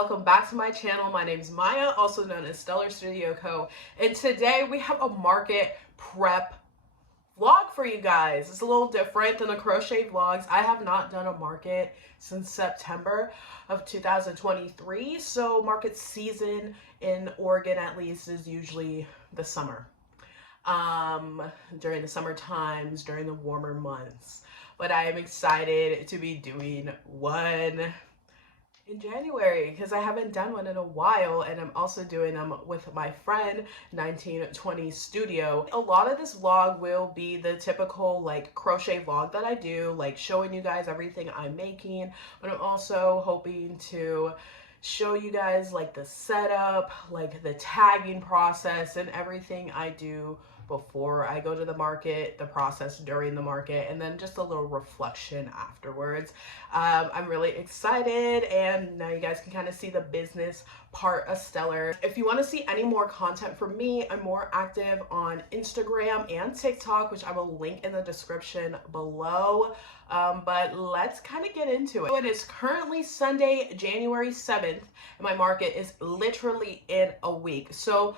welcome back to my channel. My name is Maya, also known as Stellar Studio Co. And today we have a market prep vlog for you guys. It's a little different than the crochet vlogs. I have not done a market since September of 2023. So market season in Oregon at least is usually the summer. During the summer times, during the warmer months. But I am excited to be doing one in January because I haven't done one in a while, and I'm also doing them with my friend 1920 Studio. A lot of this vlog will be the typical like crochet vlog that I do, like showing you guys everything I'm making, but I'm also hoping to show you guys like the setup, like the tagging process and everything I do before I go to the market, the process during the market, and then just a little reflection afterwards. I'm really excited, and now you guys can kind of see the business part of Stellar. If you want to see any more content from me, I'm more active on Instagram and TikTok, which I will link in the description below. But let's kind of get into it. So it is currently Sunday, January 7th, and my market is literally in a week. So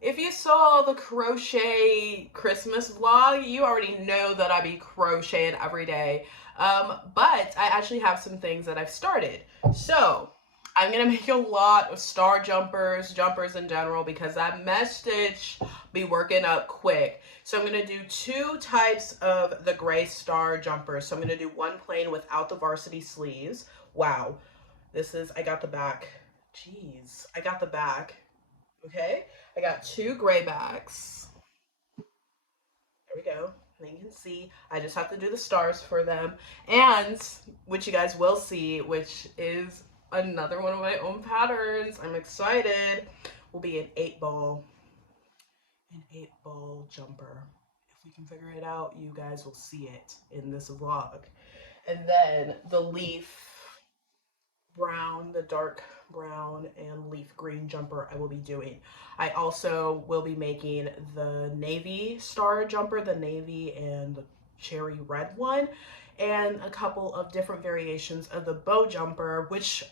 if you saw the crochet Christmas vlog, you already know that I be crocheting every day. But I actually have some things that I've started. So I'm gonna make a lot of star jumpers in general, because that mesh stitch be working up quick. So I'm gonna do two types of the gray star jumpers. So I'm gonna do one plain without the varsity sleeves. Wow, I got the back. Jeez, I got the back. Okay, I got two gray backs. There we go. And you can see I just have to do the stars for them, and which you guys will see, which is another one of my own patterns. I'm excited. Will be an 8-ball jumper. If we can figure it out, you guys will see it in this vlog. And then the leaf brown, the dark brown and leaf green jumper I will be doing. I also will be making the navy star jumper, the navy and the cherry red one, and a couple of different variations of the bow jumper, which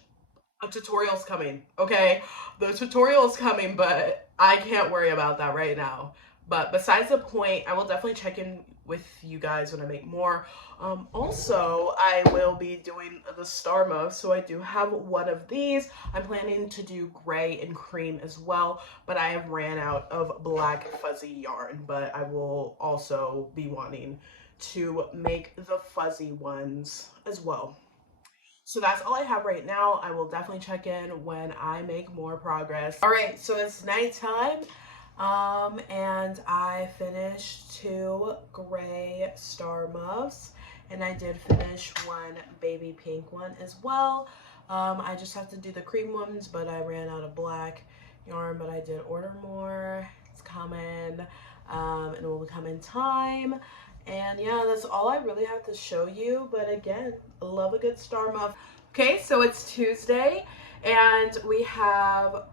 a tutorial's coming. Okay, the tutorial's coming, but I can't worry about that right now. But besides the point, I will definitely check in with you guys when I make more. Also, I will be doing the star muff, so I do have one of these. I'm planning to do gray and cream as well, but I have ran out of black fuzzy yarn, but I will also be wanting to make the fuzzy ones as well. So that's all I have right now. I will definitely check in when I make more progress. All right, so it's nighttime. And I finished two gray star muffs, and I did finish one baby pink one as well. I just have to do the cream ones, but I ran out of black yarn, but I did order more. It's coming, and it will come in time. And yeah, that's all I really have to show you. But again, I love a good star muff. Okay, so it's Tuesday, and we have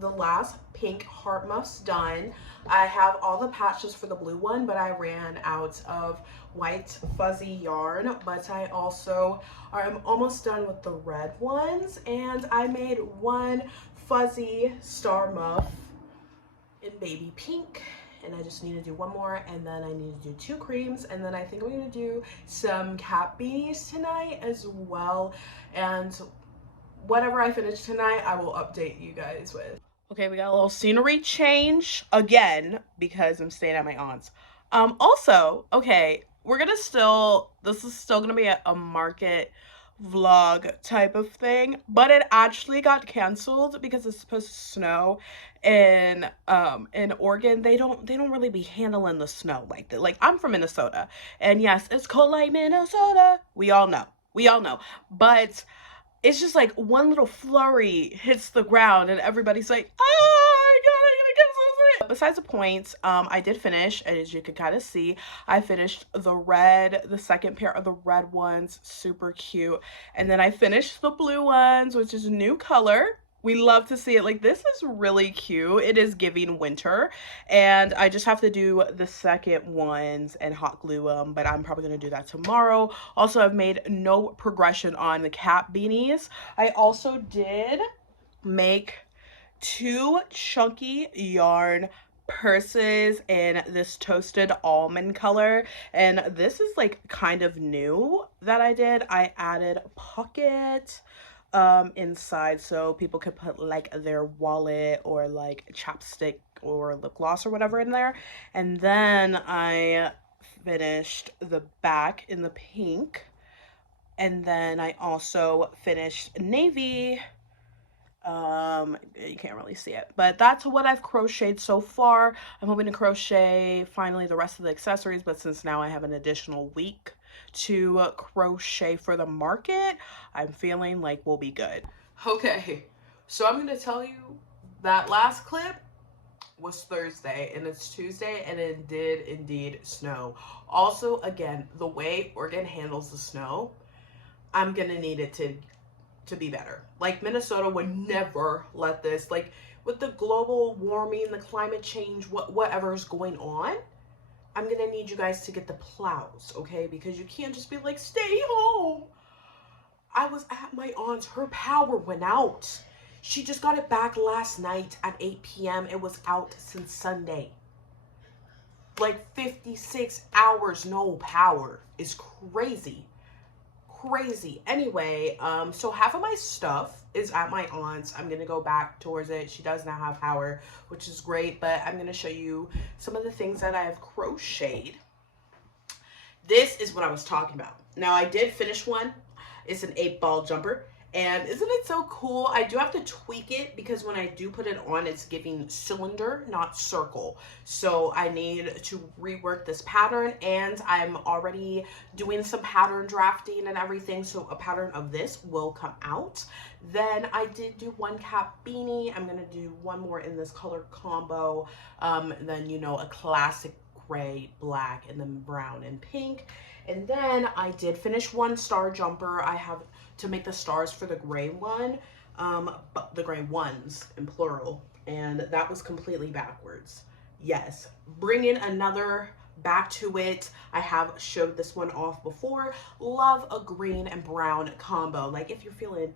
the last pink heart muffs done. I have all the patches for the blue one, but I ran out of white fuzzy yarn. But I also am almost done with the red ones, and I made one fuzzy star muff in baby pink, and I just need to do one more, and then I need to do two creams, and then I think I'm gonna do some cap beanies tonight as well. And whatever I finish tonight, I will update you guys with. Okay, we got a little scenery change again because I'm staying at my aunt's. Also, okay, this is still gonna be a market vlog type of thing, but it actually got canceled because it's supposed to snow in Oregon. They don't really be handling the snow like that. Like, I'm from Minnesota, and yes, it's cold like Minnesota. We all know, but it's just like one little flurry hits the ground and everybody's like, oh, I gotta get something. Besides the point, I did finish, and as you can kind of see, I finished the second pair of the red ones, super cute. And then I finished the blue ones, which is a new color. We love to see it. Like, this is really cute. It is giving winter, and I just have to do the second ones and hot glue them, but I'm probably going to do that tomorrow. Also, I've made no progression on the cap beanies. I also did make 2 chunky yarn purses in this toasted almond color, and this is like kind of new that I did. I added a pocket inside so people could put like their wallet or like chapstick or lip gloss or whatever in there. And then I finished the back in the pink, and then I also finished navy. You can't really see it, but that's what I've crocheted so far. I'm hoping to crochet finally the rest of the accessories, but since now I have an additional week to crochet for the market, I'm feeling like we'll be good. Okay, so I'm gonna tell you that last clip was Thursday and it's Tuesday, and it did indeed snow. Also, again, the way Oregon handles the snow, I'm gonna need it to be better. Like, Minnesota would never let this, like, with the global warming, the climate change, whatever's going on, I'm gonna need you guys to get the plows, okay? Because you can't just be like, stay home. I was at my aunt's, her power went out. She just got it back last night at 8 p.m. It was out since Sunday. Like 56 hours no power is crazy. Crazy. Anyway, so half of my stuff is at my aunt's. I'm gonna go back towards it. She does now have power, which is great, but I'm gonna show you some of the things that I have crocheted. This is what I was talking about. Now, I did finish one. It's an 8-ball jumper, and isn't it so cool? I do have to tweak it because when I do put it on, it's giving cylinder, not circle. So I need to rework this pattern, and I'm already doing some pattern drafting and everything, so a pattern of this will come out. Then I did do one cap beanie. I'm gonna do one more in this color combo. Then, you know, a classic gray, black, and then brown and pink. And then I did finish one star jumper. I have to make the stars for the gray one, but the gray ones in plural, and that was completely backwards. Yes, bring in another back to it. I have showed this one off before. Love a green and brown combo. Like, if you're feeling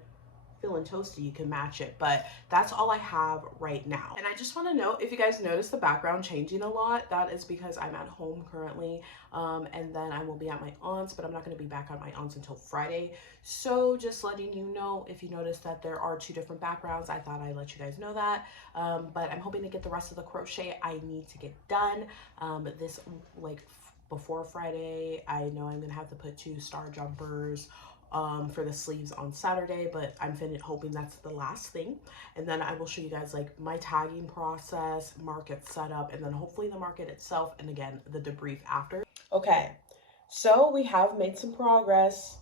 toasty, you can match it, but that's all I have right now. And I just want to know, if you guys notice the background changing a lot, that is because I'm at home currently, and then I will be at my aunt's, but I'm not going to be back at my aunt's until Friday. So just letting you know, if you notice that there are 2 different backgrounds, I thought I'd let you guys know that. But I'm hoping to get the rest of the crochet I need to get done this, like, before Friday. I know I'm gonna have to put 2 star jumpers for the sleeves on Saturday, but I'm hoping that's the last thing. And then I will show you guys like my tagging process, market setup, and then hopefully the market itself, and again, the debrief after. Okay, so we have made some progress.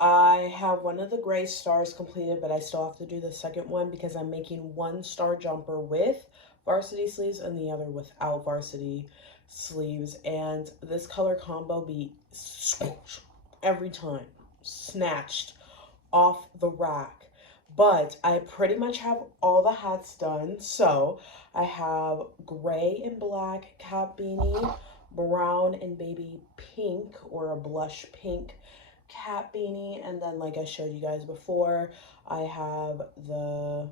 I have one of the gray stars completed, but I still have to do the second one because I'm making 1 star jumper with varsity sleeves and the other without varsity sleeves. And this color combo be every time snatched off the rack, but I pretty much have all the hats done. So I have gray and black cap beanie, brown and baby pink or a blush pink cap beanie, and then, like I showed you guys before, I have the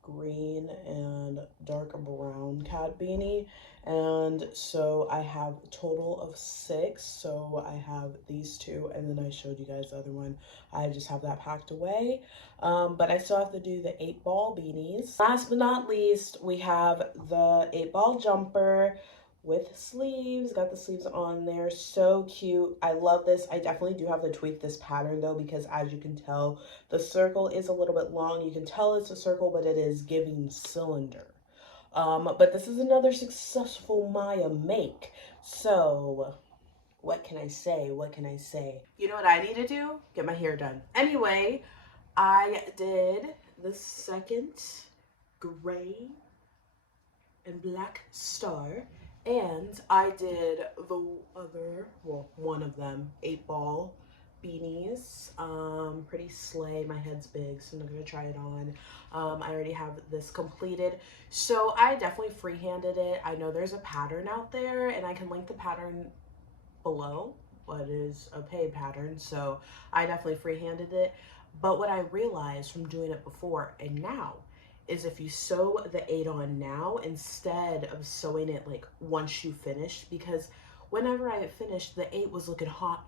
green and dark brown cat beanie. And so I have a total of 6. So I have these 2, and then I showed you guys the other one. I just have that packed away, but I still have to do the 8-ball beanies. Last but not least, we have the 8-ball jumper with sleeves. Got the sleeves on there, so cute. I love this. I definitely do have to tweak this pattern though, because as you can tell, the circle is a little bit long. You can tell it's a circle, but it is giving cylinder. But this is another successful Maya make. So what can I say? What can I say? You know what I need to do? Get my hair done. Anyway, I did the second gray and black star, and I did the other, well, one of them, 8-ball beanies. Pretty slay. My head's big, so I'm not gonna try it on. I already have this completed, so I definitely freehanded it. I know there's a pattern out there, and I can link the pattern below, what is a paid pattern, so I definitely freehanded it. But what I realized from doing it before and now is if you sew the 8 on now instead of sewing it like once you finish, because whenever I finished, the 8 was looking hot,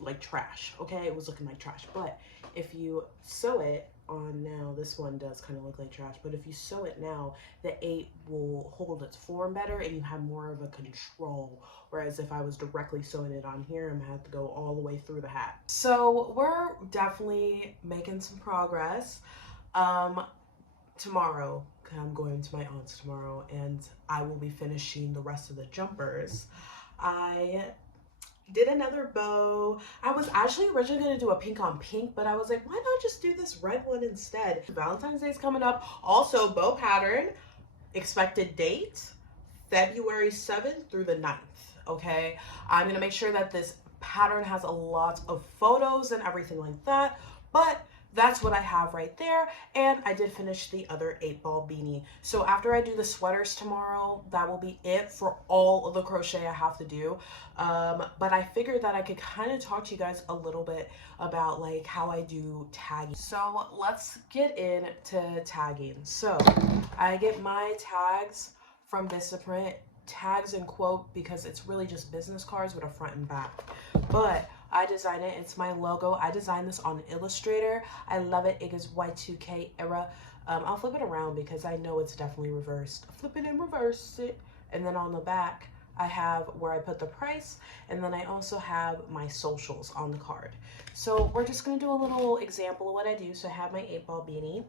like trash, okay? It was looking like trash. But if you sew it on now, this one does kind of look like trash, but if you sew it now, the 8 will hold its form better and you have more of a control. Whereas if I was directly sewing it on here, I'm gonna have to go all the way through the hat. So we're definitely making some progress. Tomorrow, I'm going to my aunt's tomorrow, and I will be finishing the rest of the jumpers. I did another bow. I was actually originally going to do a pink on pink, but I was like, why not just do this red one instead? Valentine's Day is coming up. Also, bow pattern, expected date, February 7th through the 9th, okay? I'm going to make sure that this pattern has a lot of photos and everything like that, but that's what I have right there. And I did finish the other 8-ball beanie. So after I do the sweaters tomorrow, that will be it for all of the crochet I have to do. But I figured that I could kind of talk to you guys a little bit about like how I do tagging. So let's get into tagging. So I get my tags from Vistaprint, tags in quote, because it's really just business cards with a front and back. But I design it. It's my logo. I designed this on Illustrator. I love it. It is Y2K era. I'll flip it around because I know it's definitely reversed. Flip it and reverse it. And then on the back, I have where I put the price. And then I also have my socials on the card. So we're just going to do a little example of what I do. So I have my 8-ball beanie.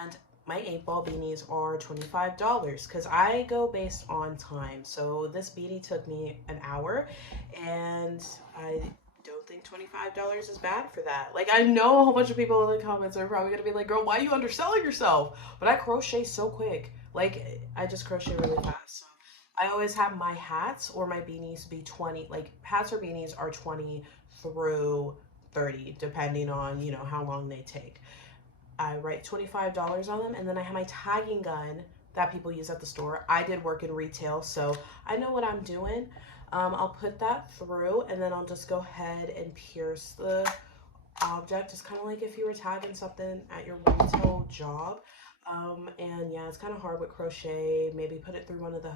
And my 8-ball beanies are $25 because I go based on time. So this beanie took me an hour, and I don't think $25 is bad for that. Like, I know a whole bunch of people in the comments are probably gonna be like, girl, why are you underselling yourself? But I crochet so quick. Like, I just crochet really fast. So I always have my hats or my beanies be 20, like hats or beanies are 20 through 30, depending on, you know, how long they take. I write $25 on them, and then I have my tagging gun that people use at the store. I did work in retail, so I know what I'm doing. I'll put that through, and then I'll just go ahead and pierce the object. It's kind of like if you were tagging something at your retail job. And yeah, it's kind of hard with crochet. Maybe put it through one of the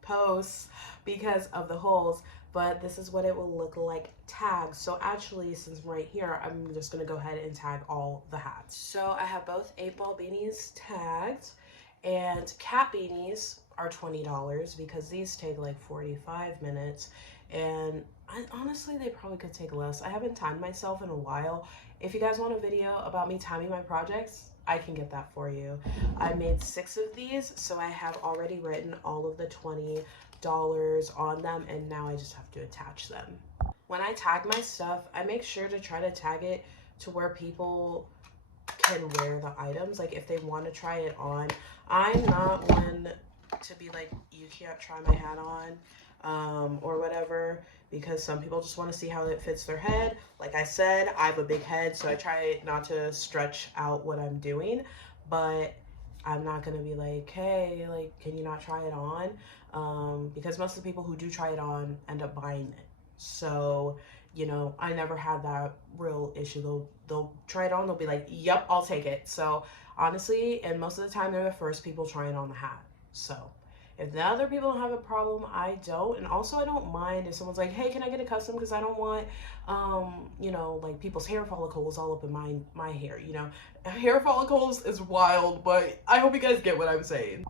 posts because of the holes, but this is what it will look like tagged. So actually, since I'm right here, I'm just gonna go ahead and tag all the hats. So I have both 8-ball beanies tagged, and cat beanies are $20 because these take like 45 minutes, and honestly, they probably could take less. I haven't timed myself in a while. If you guys want a video about me timing my projects, I can get that for you. I made 6 of these, so I have already written all of the $20 on them, and now I just have to attach them. When I tag my stuff, I make sure to try to tag it to where people can wear the items, like if they want to try it on. I'm not one to be like, you can't try my hat on, or whatever, because some people just want to see how it fits their head. Like I said, I have a big head, so I try not to stretch out what I'm doing, but I'm not gonna be like, hey, like, can you not try it on? Because most of the people who do try it on end up buying it. So, you know, I never had that real issue. They'll try it on, they'll be like, yep, I'll take it. So honestly, and most of the time they're the first people trying on the hat. So if the other people don't have a problem, I don't. And also, I don't mind if someone's like, hey, can I get a custom? Because I don't want, you know, like people's hair follicles all up in my hair, you know. Hair follicles is wild, but I hope you guys get what I'm saying.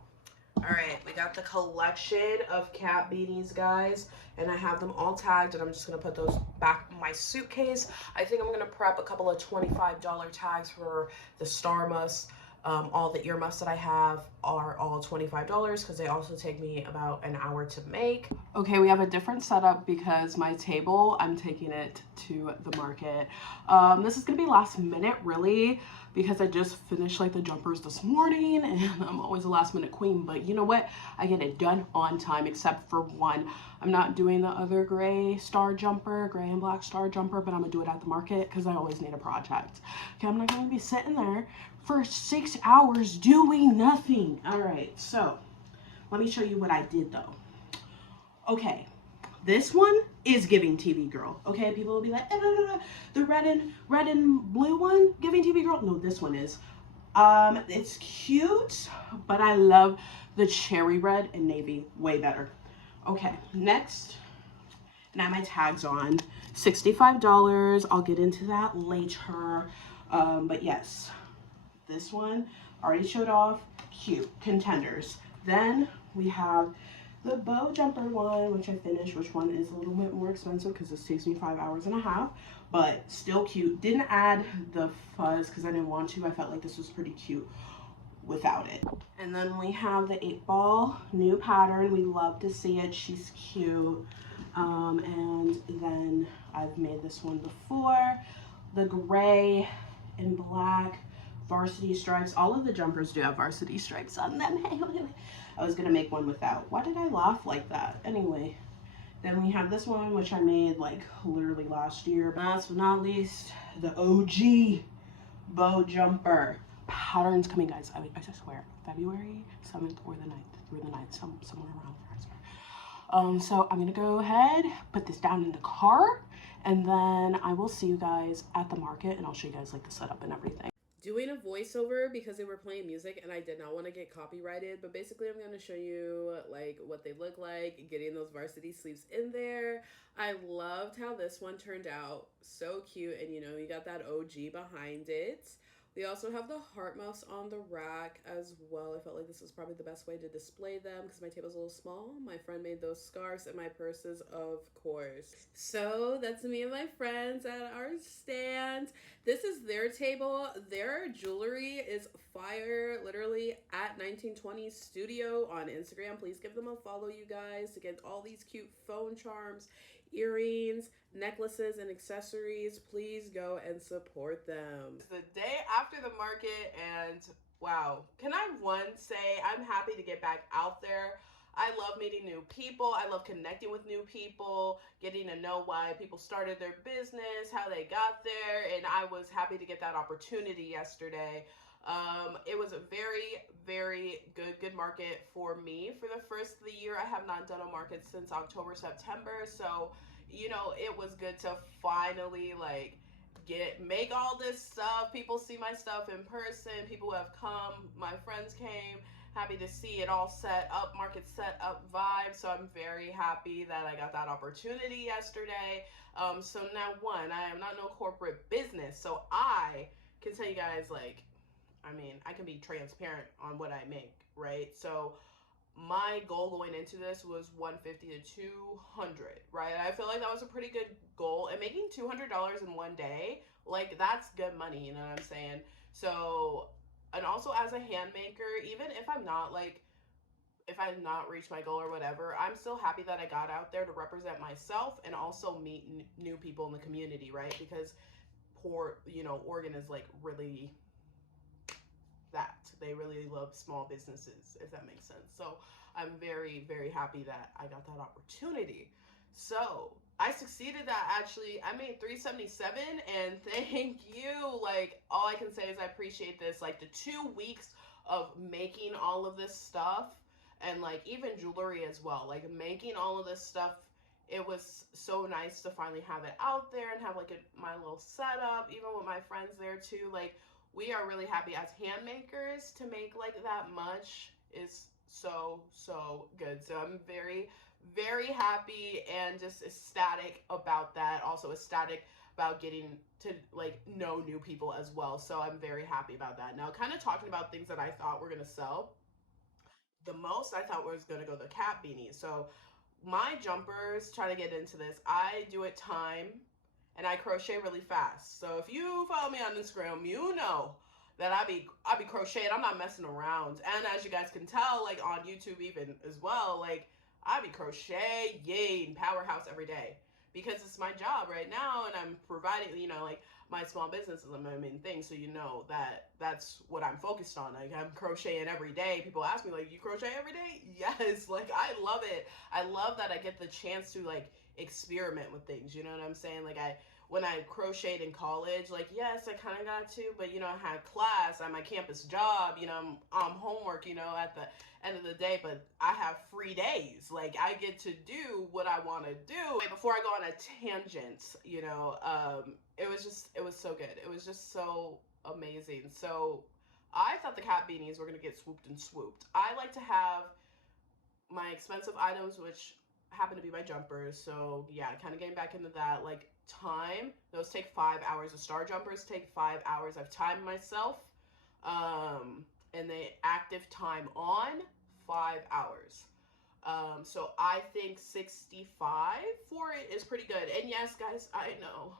All right, we got the collection of cat beanies, guys, and I have them all tagged, and I'm just going to put those back in my suitcase. I think I'm going to prep a couple of $25 tags for the star muffs. All the earmuffs that I have are all $25 because they also take me about an hour to make. Okay, we have a different setup because my table, I'm taking it to the market. This is gonna be last minute, really, because I just finished like the jumpers this morning, and I'm always a last minute queen, but you know what? I get it done on time, except for one. I'm not doing the other gray star jumper, gray and black star jumper, but I'm gonna do it at the market because I always need a project. Okay, I'm not gonna be sitting there for 6 hours doing nothing. All right, so let me show you what I did though. Okay, this one is giving TV girl. Okay, people will be like, the red and blue one giving TV girl. No, this one is. It's cute, but I love the cherry red and navy way better. Okay, next, now my tag's on. $65. I'll get into that later. But yes, this one already showed off. Cute contenders. Then we have the bow jumper one, which I finished, which one is a little bit more expensive because this takes me 5 hours and a half, but still cute. Didn't add the fuzz because I didn't want to. I felt like this was pretty cute without it. And then we have the 8-ball new pattern. We love to see it. She's cute. And then I've made this one before. The gray and black varsity stripes. All of the jumpers do have varsity stripes on them. I was gonna make one without. Why did I laugh like that? Anyway, then we have this one, which I made like literally last year. Last but not least, the OG bow jumper. Patterns coming, guys. I swear, February 7th or the 9th, somewhere around there, I swear. So I'm gonna go ahead, put this down in the car, and then I will see you guys at the market, and I'll show you guys like the setup and everything. Doing a voiceover because they were playing music and I did not want to get copyrighted, but basically I'm going to show you like what they look like, getting those varsity sleeves in there. I loved how this one turned out, so cute, and you know, you got that OG behind it. We also have the heart mouse on the rack as well. I felt like this was probably the best way to display them because my table's a little small. My friend made those scarves and my purses, of course. So that's me and my friends at our stand. This is their table. Their jewelry is fire, literally at 1920 Studio on Instagram. Please give them a follow, you guys, to get all these cute phone charms, earrings, necklaces, and accessories. Please go and support them. It's the day after the market, and wow, can I say I'm happy to get back out there. I love meeting new people. I love connecting with new people, getting to know why people started their business, how they got there, and I was happy to get that opportunity yesterday. It was a very, very good market for me. For the first of the year, I have not done a market since October, September, so you know, it was good to finally like make all this stuff. People see my stuff in person. People who have come, my friends came. Happy to see it all set up, market set up vibe. So I'm very happy that I got that opportunity yesterday. So now I am not no corporate business, so I can tell you guys like, I mean, I can be transparent on what I make, right? So my goal going into this was 150 to 200, right? I feel like that was a pretty good goal, and making $200 in one day, like that's good money, you know what I'm saying? So, and also as a hand maker, even if I've not reached my goal or whatever, I'm still happy that I got out there to represent myself and also meet new people in the community, right? Because Oregon is like really that. They really love small businesses, if that makes sense. So I'm very, very happy that I got that opportunity. So I succeeded that actually. I made 377, and thank you. Like, all I can say is I appreciate this. Like, the 2 weeks of making all of this stuff, and like even jewelry as well, like making all of this stuff, it was so nice to finally have it out there and have like my little setup, even with my friends there too. Like, we are really happy as hand makers to make like that much is so good. So I'm very, very happy and just ecstatic about that. Also ecstatic about getting to like know new people as well. So I'm very happy about that. Now, kind of talking about things that I thought were gonna sell the most, I thought was gonna go the cat beanie. So my jumpers, try to get into this, I do it time and I crochet really fast. So if you follow me on Instagram, you know that I be crocheting. I'm not messing around. And as you guys can tell, like on YouTube even as well, like I be crocheting powerhouse every day because it's my job right now, and I'm providing, like my small business is my main thing. So you know that that's what I'm focused on. Like I'm crocheting every day. People ask me like, you crochet every day? Yes, like I love it. I love that I get the chance to like experiment with things. You know what I'm saying? Like when I crocheted in college, like yes, I kind of got to, but I had class, I had my campus job, I'm homework, at the end of the day, but I have free days. Like I get to do what I want to do. Wait, before I go on a tangent, it was so good. It was just so amazing. So I thought the cat beanies were going to get swooped and swooped. I like to have my expensive items, which happen to be my jumpers. So yeah, kind of getting back into that. Like time, those take 5 hours. The star jumpers take 5 hours. I've timed myself, and they active time on 5 hours. So I think 65 for it is pretty good. And yes, guys, I know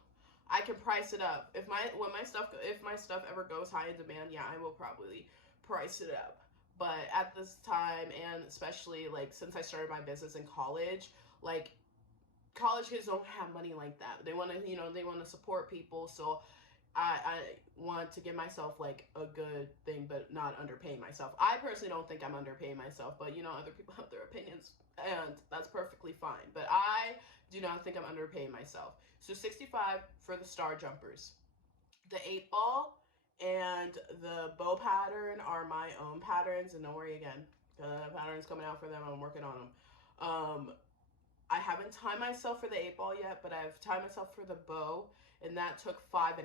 I can price it up. If my stuff ever goes high in demand, yeah, I will probably price it up. But at this time, and especially like since I started my business in college, like college kids don't have money like that. They want to, they want to support people. So I want to give myself like a good thing, but not underpaying myself. I personally don't think I'm underpaying myself, but other people have their opinions, and that's perfectly fine. But I do not think I'm underpaying myself. So 65 for the star jumpers. The 8-ball and the bow pattern are my own patterns, and don't worry again, the pattern's coming out for them. I'm working on them. I haven't timed myself for the 8-ball yet, but I've timed myself for the bow, and that took 5.5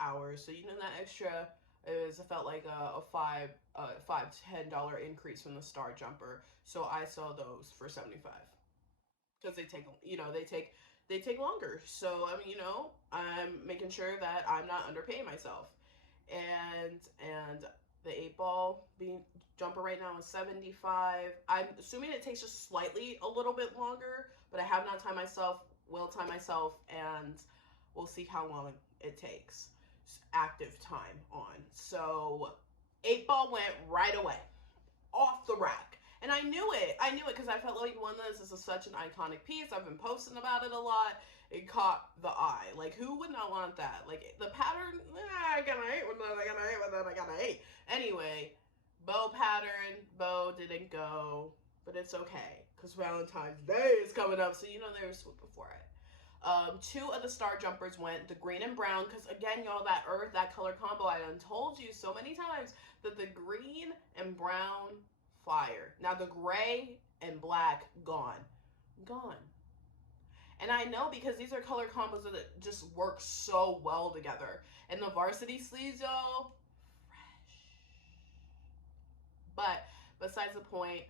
hours. So that extra it felt like a $5 to $10 increase from the star jumper. So I saw those for 75 because they take longer. So I'm making sure that I'm not underpaying myself, and the 8-ball being jumper right now is 75. I'm assuming it takes just slightly a little bit longer, but I have not timed myself, will time myself, and we'll see how long it takes. Active time on. So 8-ball went right away, off the rack. And I knew it because I felt like this is such an iconic piece. I've been posting about it a lot. It caught the eye. Like, who would not want that? Like, the pattern, I gotta hate with that, I gotta hate. Anyway, bow pattern, bow didn't go, but it's okay because Valentine's Day is coming up, so they were swooping for it. 2 of the star jumpers went the green and brown because, again, y'all, that earth, that color combo, I done told you so many times that the green and brown fire. Now the gray and black gone. And I know because these are color combos that just work so well together. And the varsity sleeves, y'all, fresh. But besides the point,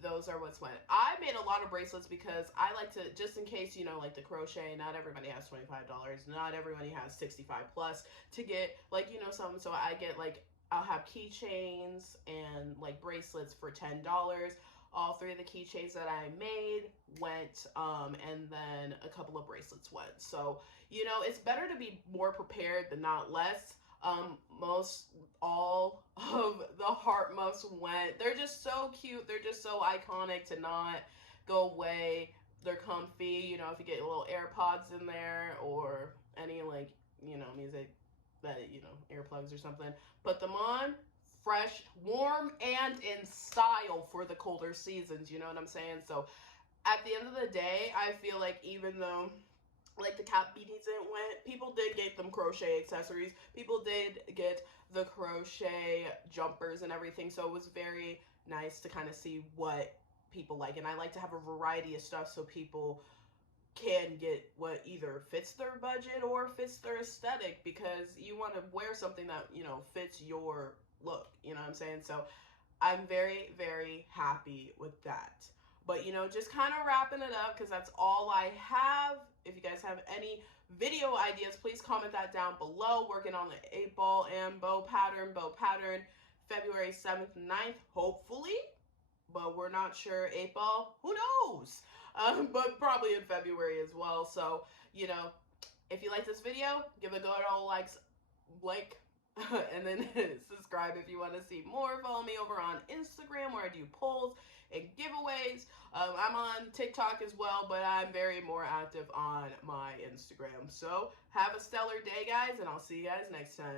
those are what's went. I made a lot of bracelets because I like to, just in case, like the crochet, not everybody has $25. Not everybody has 65 plus to get something. So I get I'll have keychains and bracelets for $10. All 3 of the keychains that I made went, and then a couple of bracelets went. So, it's better to be more prepared than not less. Most all of the heart muffs went. They're just so cute. They're just so iconic to not go away. They're comfy. If you get little AirPods in there or any music that earplugs or something, put them on, fresh, warm, and in style for the colder seasons. You know what I'm saying? So at the end of the day, I feel like even though the cat beanies didn't went, people did get them crochet accessories. People did get the crochet jumpers and everything. So it was very nice to kind of see what people like. And I like to have a variety of stuff so people can get what either fits their budget or fits their aesthetic, because you want to wear something that fits your look, you know what I'm saying? So I'm very, very happy with that. But just kind of wrapping it up because that's all I have. If you guys have any video ideas, please comment that down below. Working on the 8-ball and bow pattern February 7th, 9th, hopefully, but we're not sure. 8-ball, who knows? But probably in February as well. So, if you like this video, give it a good old like, and then subscribe if you want to see more. Follow me over on Instagram where I do polls and giveaways. I'm on TikTok as well, but I'm very more active on my Instagram. So have a stellar day, guys, and I'll see you guys next time.